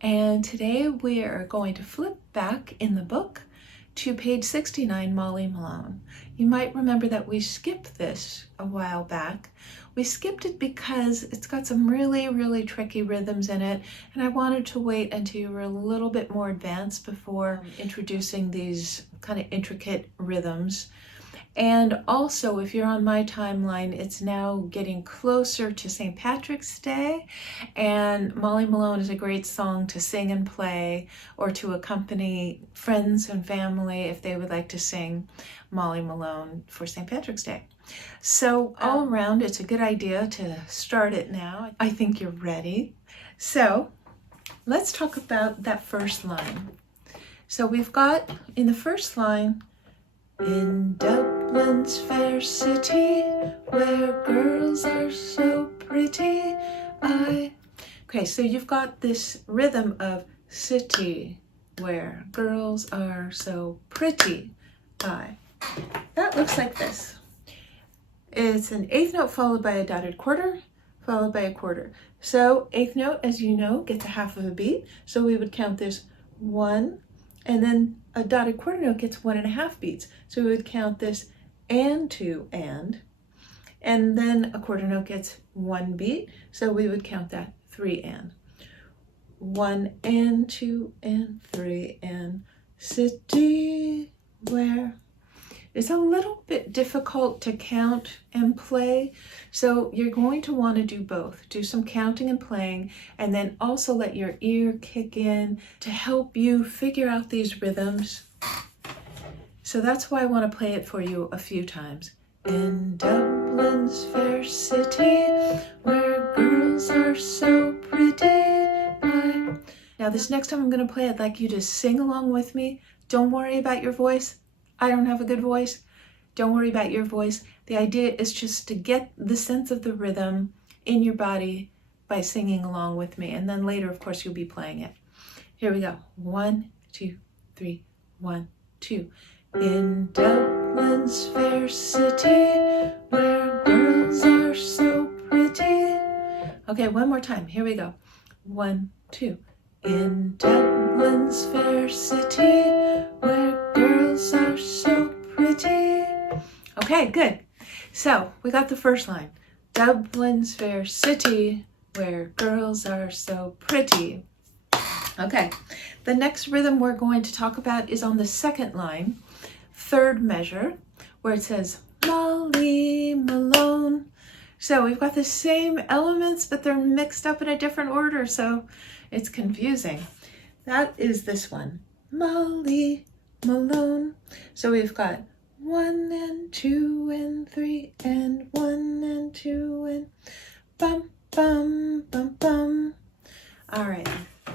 And today we are going to flip back in the book to page 69, Molly Malone. You might remember that we skipped this a while back. We skipped it because it's got some really tricky rhythms in it, and I wanted to wait until you were a little bit more advanced before introducing these kind of intricate rhythms. And also, if you're on my timeline, it's now getting closer to St. Patrick's Day, and Molly Malone is a great song to sing and play, or to accompany friends and family if they would like to sing Molly Malone for St. Patrick's Day. So all around, it's a good idea to start it now. I think you're ready. So let's talk about that first line. So we've got in the first line, in Dublin's fair city, where girls are so pretty, Okay, so you've got this rhythm of city, where girls are so pretty, That looks like this. It's an eighth note followed by a dotted quarter, followed by a quarter. So eighth note, as you know, gets a half of a beat. So we would count this 1, and then a dotted quarter note gets 1.5 beats. So we would count this and 2 and then a quarter note gets 1 beat. So we would count that 3 and. 1 and 2 and 3 and city where. It's a little bit difficult to count and play, so you're going to want to do both. Do some counting and playing, and then also let your ear kick in to help you figure out these rhythms. So that's why I want to play it for you a few times. In Dublin's fair city, where girls are so pretty. Now this next time I'm going to play, I'd like you to sing along with me. Don't worry about your voice. I don't have a good voice. Don't worry about your voice. The idea is just to get the sense of the rhythm in your body by singing along with me. And then later, of course, you'll be playing it. Here we go. 1, 2, 3, 1, 2. In Dublin's fair city, where girls are so pretty. Okay, one more time. Here we go. 1, 2. In Dublin's fair city, where girls are so pretty. Okay, good. So we got the first line. Dublin's fair city, where girls are so pretty. Okay, the next rhythm we're going to talk about is on the second line, third measure, where it says Molly Malone. So we've got the same elements, but they're mixed up in a different order, so it's confusing. That is this one, Molly Malone. So we've got 1 and 2 and 3 and 1 and 2 and bum bum bum bum. All right,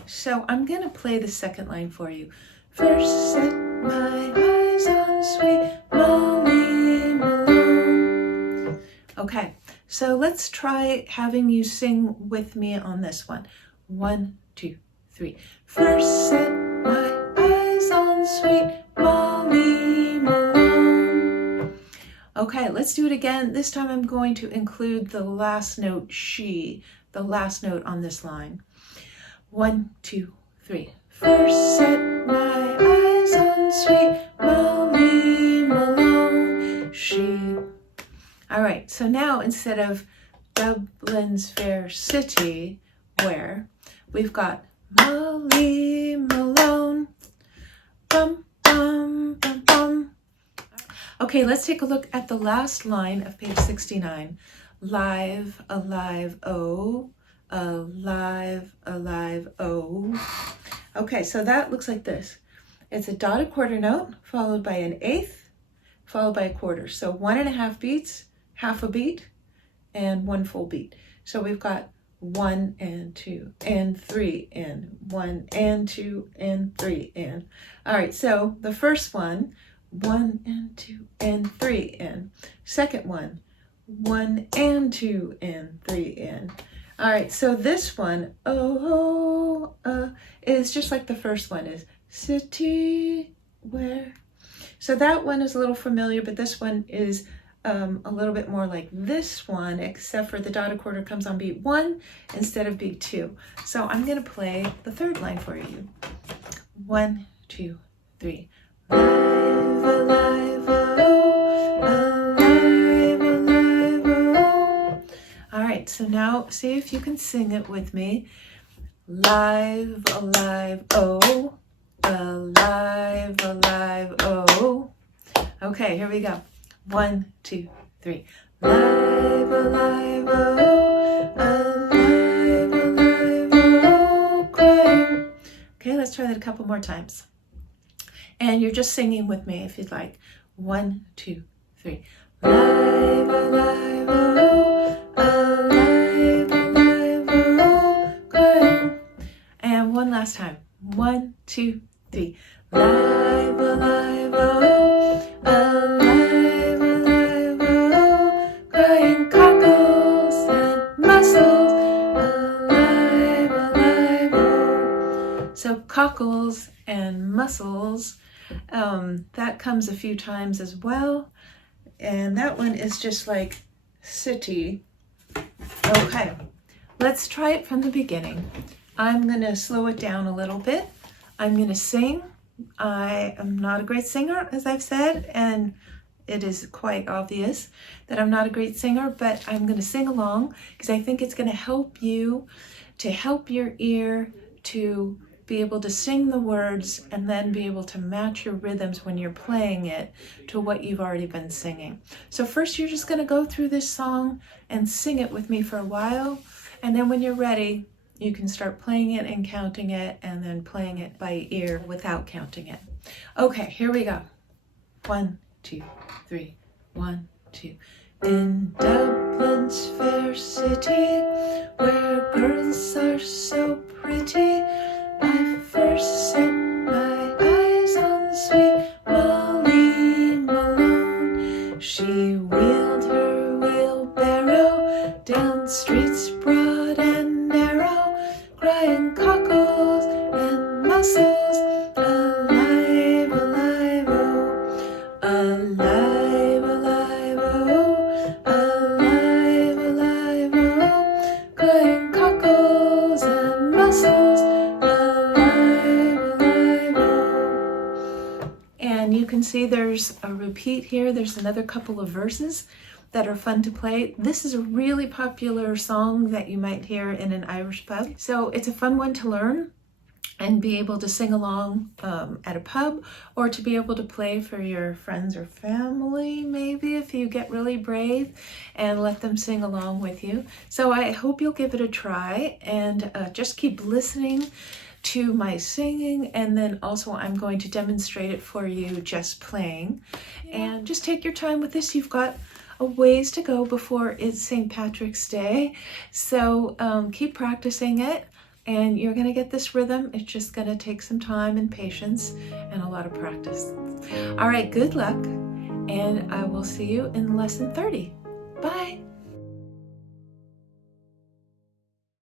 so I'm gonna play the second line for you. First set my eyes on sweet Molly Malone. Okay, so let's try having you sing with me on this one. 1, 2, 3. First set my eyes on sweet Molly Malone. Okay, let's do it again. This time I'm going to include the last note, she, the last note on this line. 1, 2, 3. First set my eyes on sweet Molly Malone, she. All right, so now instead of Dublin's fair city, where, we've got Molly Malone, bum, bum, bum, bum. Okay, let's take a look at the last line of page 69. Live, alive, oh, alive, alive, oh. Okay, so that looks like this. It's a dotted quarter note, followed by an eighth, followed by a quarter. So 1.5 beats, half a beat, and 1 full beat. So we've got 1 and 2 and 3 and 1 and 2 and 3 and. All right, so the first one, 1 and 2 and 3 and. Second one, 1 and 2 and 3 and. All right, so this one, is just like the first one is city where. So that one is a little familiar, but this one is a little bit more like this one, except for the dotted quarter comes on beat 1 instead of beat 2. So I'm going to play the third line for you. 1, 2, 3. Alive, alive, oh, alive, alive, oh. All right, so now see if you can sing it with me. Live, alive, oh, alive, alive, oh. Okay, here we go. 1, 2, 3. Alive, alive, oh, alive, alive, oh, crying. Okay, let's try that a couple more times. And you're just singing with me if you'd like. 1, 2, 3. Alive, alive, oh, alive, alive, oh, crying. And one last time. 1, 2, 3. Alive, alive, oh, alive, alive, oh, crying cockles and mussels, alive, alive, oh. So cockles and mussels, that comes a few times as well. And that one is just like city. Okay, let's try it from the beginning. I'm going to slow it down a little bit. I'm going to sing. I am not a great singer, as I've said, and it is quite obvious that I'm not a great singer, but I'm going to sing along because I think it's going to help you, to help your ear to be able to sing the words and then be able to match your rhythms when you're playing it to what you've already been singing. So first you're just going to go through this song and sing it with me for a while, and then when you're ready, you can start playing it and counting it, and then playing it by ear without counting it. Okay, here we go. 1, 2, 3. 1, 2. In Dublin's fair city, where girls are so pretty, I first set my eyes on sweet Molly Malone. She wheeled her wheelbarrow down streets broad and narrow, crying cockles and mussels, alive, alive, oh, alive, alive, oh, alive, alive, oh, crying cockles and mussels, alive, alive, oh. And you can see there's a repeat here. There's another couple of verses that are fun to play. This is a really popular song that you might hear in an Irish pub. So it's a fun one to learn and be able to sing along at a pub, or to be able to play for your friends or family, maybe if you get really brave and let them sing along with you. So I hope you'll give it a try, and just keep listening to my singing, and then also I'm going to demonstrate it for you just playing. And just take your time with this. You've got a ways to go before it's St. Patrick's Day, so keep practicing it, and you're going to get this rhythm. It's just going to take some time and patience and a lot of practice. All right, good luck, and I will see you in lesson 30. Bye.